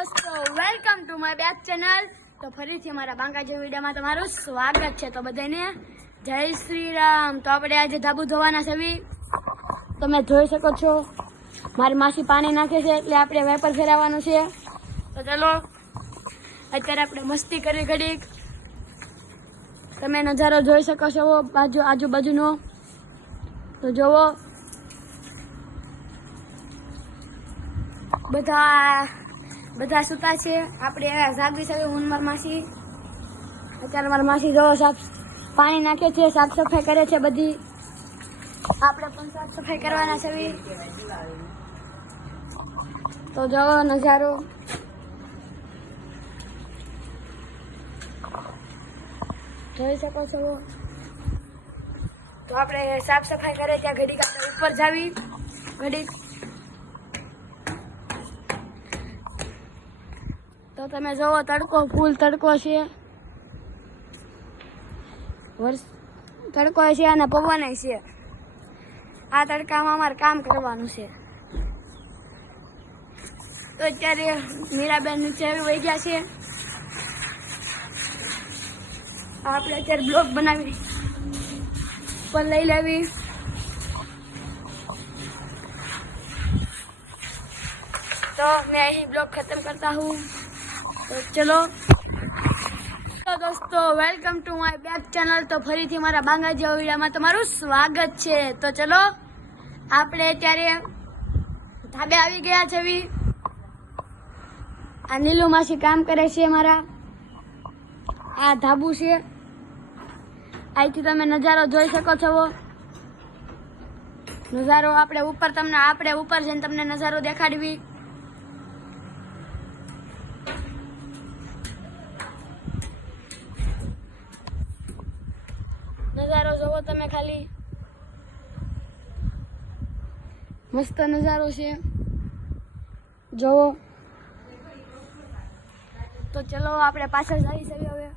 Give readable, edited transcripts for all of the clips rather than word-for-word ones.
દોસ્તો, welcome to my back channel. તો ફરીથી અમારા બાંકાજી વિડીયોમાં તમારું સ્વાગત છે। તો બધાને જય શ્રી રામ। તો આપણે આજે ધાબુ ધોવાના છે। તમે જોઈ શકો છો મારી માસી પાણી નાખે છે એટલે આપણે વેપર ફેરવવાનું છે। તો ચલો અત્યારે આપણે મસ્તી કરી ઘડીક। તમે નજારો જોઈ શકો છો આજુબાજુનો। તો જોવો બધા સુતા છે। આપણે જાગવી છે હું મારી માસી। અત્યારે મારી માસી જોવો પાણી નાખે છે, સાફ સફાઈ કરે છે બધી। આપણે પણ સાફ સફાઈ કરવાના છે। તો જોવો નજારો જોઈ શકો છો। તો આપણે સાફ સફાઈ કરે ત્યાં ઘડીક આપણે ઉપર જાવી ઘડીક। તો તમે જોવો તડકો ફૂલ તડકો છે, તડકો છે અને પવન છે। આ તડકામાં અમારે કામ કરવાનું છે। તો અત્યારે મીરાબેન નીચે વહી ગયા છે। આપણે અત્યારે બ્લોગ બનાવી પર લઈ લેવી। तो मैं यही ब्लॉग खत्म करता हूँ। तो चलो तो दोस्तों welcome to my back channel. तो फरीथी मारा बांगाजी विडियोमां तमारुं स्वागत छे। तो चलो आपणे अत्यारे ધાબે આવી ગયા છે। આ નીલુ માસી કામ કરે છે મારા। આ ધાબુ છે, અહીંથી તમે નજારો જોઈ શકો છો। નજારો આપણે ઉપર જઈને તમને નજારો દેખાડવી। નજારો જોવો તમે ખાલી, મસ્ત નજારો છે જોવો। તો ચલો આપણે પાછળ જઈ શકીએ। હવે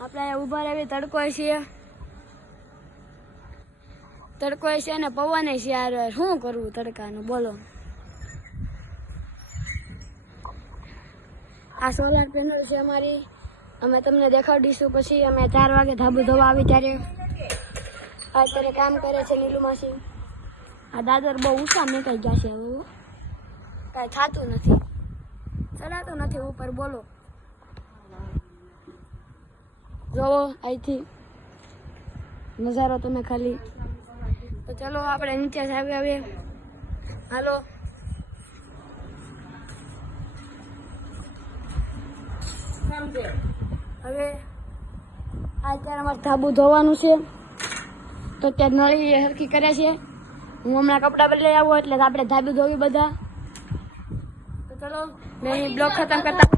આપણે ઊભા રહેવી। તડકો છે ને પવન છે। યાર શું કરવું તડકાનું બોલો। આ સોલાર પેનલ છે અમારી। અમે તમને દેખાડીશું પછી। અમે 4 વાગે ધાબુ ધોવા આવી ત્યારે અત્યારે કામ કરે છે નીલુ માસી। આ દાદર બહુ ઊંચા મેકાઈ ગયા છે। હવે કાંઈ થતું નથી, ચલાતું નથી ઉપર બોલો। જોવો અહીંથી નજારો તમે ખાલી। તો ચલો આપણે નીચે જ આવી હાલો। હવે અત્યારે અમારે ધાબુ ધોવાનું છે। તો ત્યાં નળી હરખી કરે છે। હું હમણાં કપડાં બદલાઈ આવું એટલે આપણે ધાબુ ધોવી બધા। તો ચલો મેં બ્લોગ ખતમ કરતા।